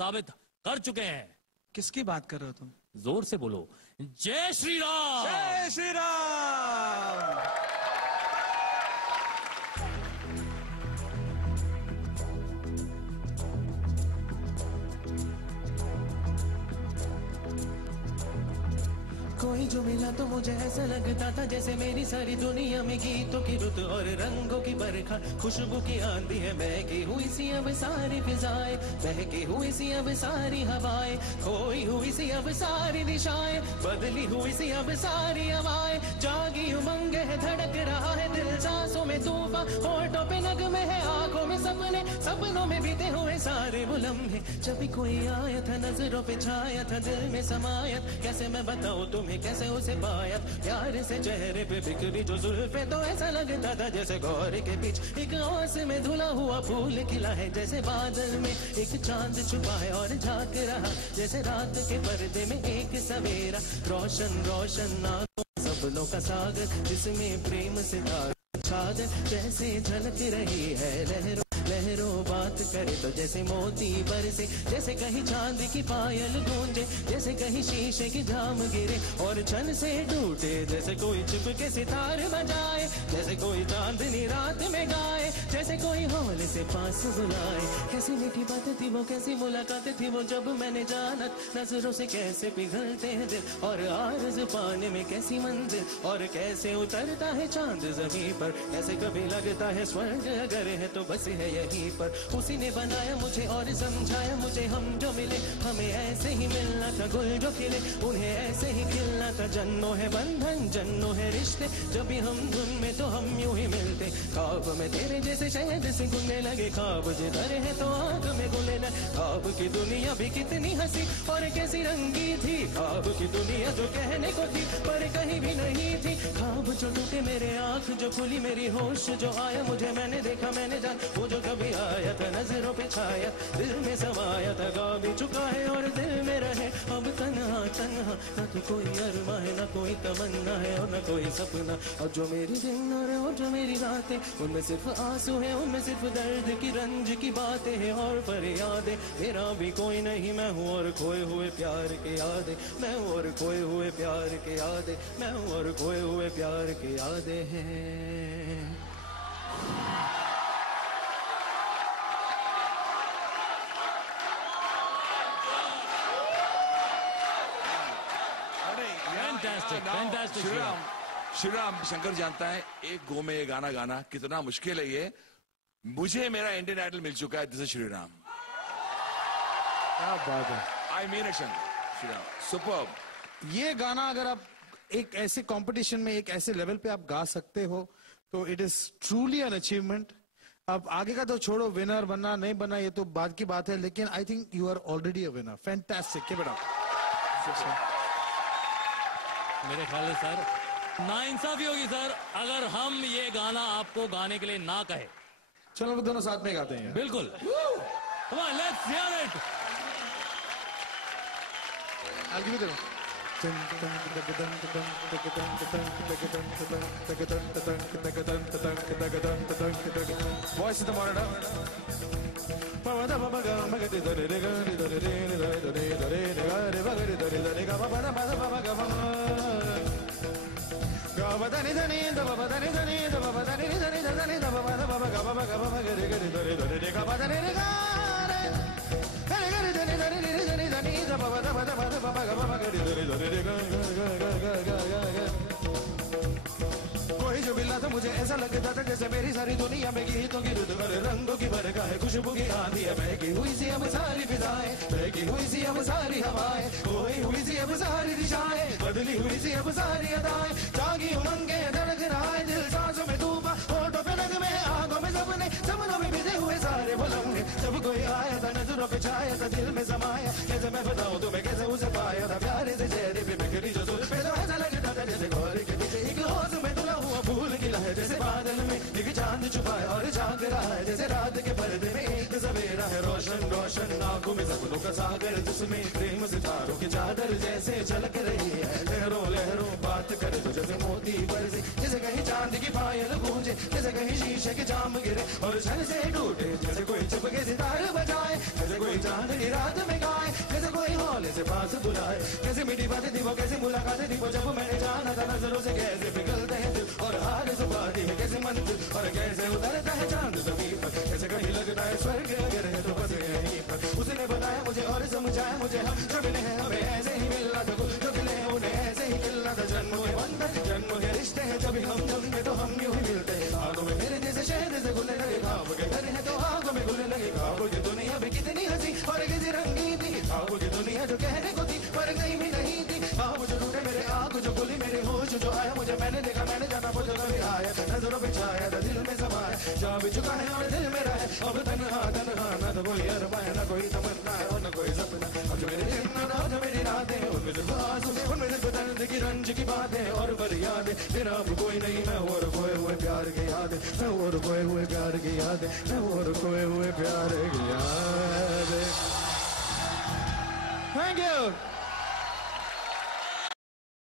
साबित कर चुके हैं। किसकी बात कर रहे हो तुम? जोर से बोलो, जय श्री राम। जय श्री राम। कोई जो मिला तो मुझे ऐसा लगता था जैसे मेरी सारी दुनिया में गीतों की रुत और रंगों की बरखा, खुशबू की आंधी है, बहकी हुई सी अब सारी फिजाएं, बहकी हुई सी अब सारी हवाएं, खोई हुई सी अब सारी दिशाएं, बदली हुई सी अब सारी हवाएं, जागी उमंग है, धड़क रहा है दिल, सांसों में तूफान, होठों पे नगमे है, आंखों में सपने, सपनों में बीते हुए सारे वो लम्हे। जब भी कोई आया था नजरों पे छाया था, दिल में समाया, कैसे मैं बताऊं तुम्हें कैसे उसे पाया, प्यार से चेहरे पे बिखरी जो जुल्फे, तो ऐसा लगता था जैसे गौर के बीच एक ओस में धुला हुआ फूल खिला है, जैसे बादल में एक चांद छुपा है और झांक रहा, जैसे रात के पर्दे में एक सवेरा, रोशन रोशन नादों सपनों का सागर, जिसमें प्रेम सितारे छागर, जैसे झलक रही है लहरों लहरों, बात करे तो जैसे मोती बरसे, जैसे कहीं चांद की पायल गूंजे, जैसे कहीं शीशे की जाम गिरे और छन से टूटे, जैसे कोई चुपके सितार बजाए, जैसे कोई चांदनी रात में गाए, जैसे कोई हौले से पास बुलाए। कैसी मीठी बातें थी वो, कैसी मुलाकातें थी वो, जब मैंने जाना नजरों से कैसे पिघलते हैं दिल, और आरज़ पाने में कैसी मंजिल, और कैसे उतरता है चांद ज़मीन पर, ऐसे कभी लगता है स्वर्ग अगर है तो बस है यहीं पर। उसी ने बनाया मुझे और समझाया मुझे, हम जो मिले हमें ऐसे ही मिलना था, गुल जो खिले उन्हें ऐसे ही खिलना था, जन्नों है बंधन जन्नों है रिश्ते, जब भी हम धुन में तो हम यूं ही मिलते, ख्वाब में तेरे जैसे शहद से घुलने लगे, ख्वाब जिधर है तो आंख में घुले न, ख्वाब की दुनिया भी कितनी हंसी और कैसी रंगी थी, ख्वाब की दुनिया जो कहने को थी पर कहीं भी नहीं थी, ख्वाब जो टूटे मेरे आंख जो खुली मेरी होश जो आया, मुझे मैंने देखा मैंने जान, वो जो कभी आया था नजरों पे छाया, दिल में समाया था, गा भी चुका है और दिल में रहे अब तन्हा तन्हा, न तो कोई अरमा है न कोई तमन्ना है और न कोई सपना, और जो मेरी दिन और जो मेरी रातें उनमें सिर्फ आंसू है, उनमें सिर्फ दर्द की रंज की बातें हैं और फरियादें, मेरा भी कोई नहीं, मैं हूँ और खोए हुए प्यार के यादें, मैं हूँ और खोए हुए प्यार के यादें, मैं हूँ और खोए हुए प्यार के यादें हैं। श्री राम शंकर जानता है एक गो में ये गाना गाना कितना मुश्किल है, ये मुझे मेरा इंडियन आइडल मिल चुका है, दिस इज श्री राम। क्या बात है, I mean it Shankar, Shri Ram superb. ये गाना अगर आप एक ऐसे कंपटीशन में एक ऐसे लेवल पे आप गा सकते हो तो it is truly an achievement. अब आगे का तो छोड़ो, विनर बनना नहीं बनना ये तो बाद की बात है, लेकिन I think you are already a winner. Fantastic, keep it up. मेरे ख्याल से सर नाइंसाफी होगी सर अगर हम ये गाना आपको गाने के लिए ना कहे। चलो वो दोनों साथ में गाते हैं। बिल्कुल, come on, let's hear it. I'll give you the voice in the monitor. कोई जो मिला था मुझे ऐसा लगता था जैसे मेरी सारी दुनिया में गीतों की रुत और रंगों की बरखा है, खुशबू की आंधी है, बहकी हुई सी अब सारी फिजाएं, बहकी हुई सी अब सारी हवाएं, खोई हुई सी अब सारी दिशाएं, बदली हुई सी अब सारी अदाएं, जागी उमंगे धड़क रहा है दिल, सांसों में तूफान, होठों पे नगमे, आंखों में सपने, सपनों में बिते हुए सारे वो लम्हे। जब कोई आया था नजरों पे छाया था, दिल में समाया, कैसे मैं बताऊं तुम्हें कैसे उसे पाया था, प्यारे से चेहरे पे बिखरी जो जुल्फे, तो ऐसा लगता था जैसे गौर के पीछे एक होश में धुला हुआ फूल खिला है, जैसे बादल में एक चांद छुपा है और झांक रहा है, जैसे रात के पर्दे में एक सवेरा है, रोशन रोशन आंखों में सपनों का सागर, जिसमें प्रेम सितारों की चादर जैसे झलक रही है, लहरों लहरों बात करे तो जैसे मोती बरसे, जैसे कहीं चांद की पायल गूंजे, जैसे कहीं शीशे के जाम गिरे और छन से टूटे, जैसे कोई चुपके सितार बजाए, जैसे कोई चांदनी रात में से पास बुलाए। कैसी मीठी बातें थी वो, कैसी मुलाकातें थी वो, जब मैंने जाना था नजरों से कैसे पिघलते हैं दिल और हार जुबानी है कैसे मंजिल और कैसे उतरता है चांद जमीन पर। कैसे कभी लगता है स्वर्ग अगर है तो बस यहीं पर। उसने बताया मुझे और समझाया मुझे हम जो मिले हैं हमें ऐसे ही मिलना था, जो मिले हैं उन्हें ऐसे ही मिलना था। जन्म के बंधन जन्म के रिश्ते हैं, जब हम जमते तो हम यूं ही मिलते हैं। आंखों में मेरे जैसे शहर से घुलने लगे खाब के घर है तो आंखों में घुलने लगे। खाबों की दुनिया भी कितनी हंसी और किसी रंगी थी। खाबों की दुनिया जो कहने को थी पर कहीं भी नहीं थी। खाब जो टूटे मेरे आंख जो खुली मेरे होश जो आया मुझे मैंने देखा मैंने जाना वो जो कभी आया था नजरों पे छाया था दिल में समाया जा भी चुका है और दिल मेरा है अब तन्हा तन्हा न तो कोई अरमान न कोई तमन्ना है और न कोई सपना। अब जो मेरे दिन और जो मेरी रातें उनमें सिर्फ आंसू उनमें सिर्फ दर्द की रंज की बातें और फरियादें। मेरा अब कोई नहीं मैं और खोए हुए प्यार की यादें, मैं और खोए हुए प्यार की यादें, मैं और खोए हुए प्यार की यादें। Thank you.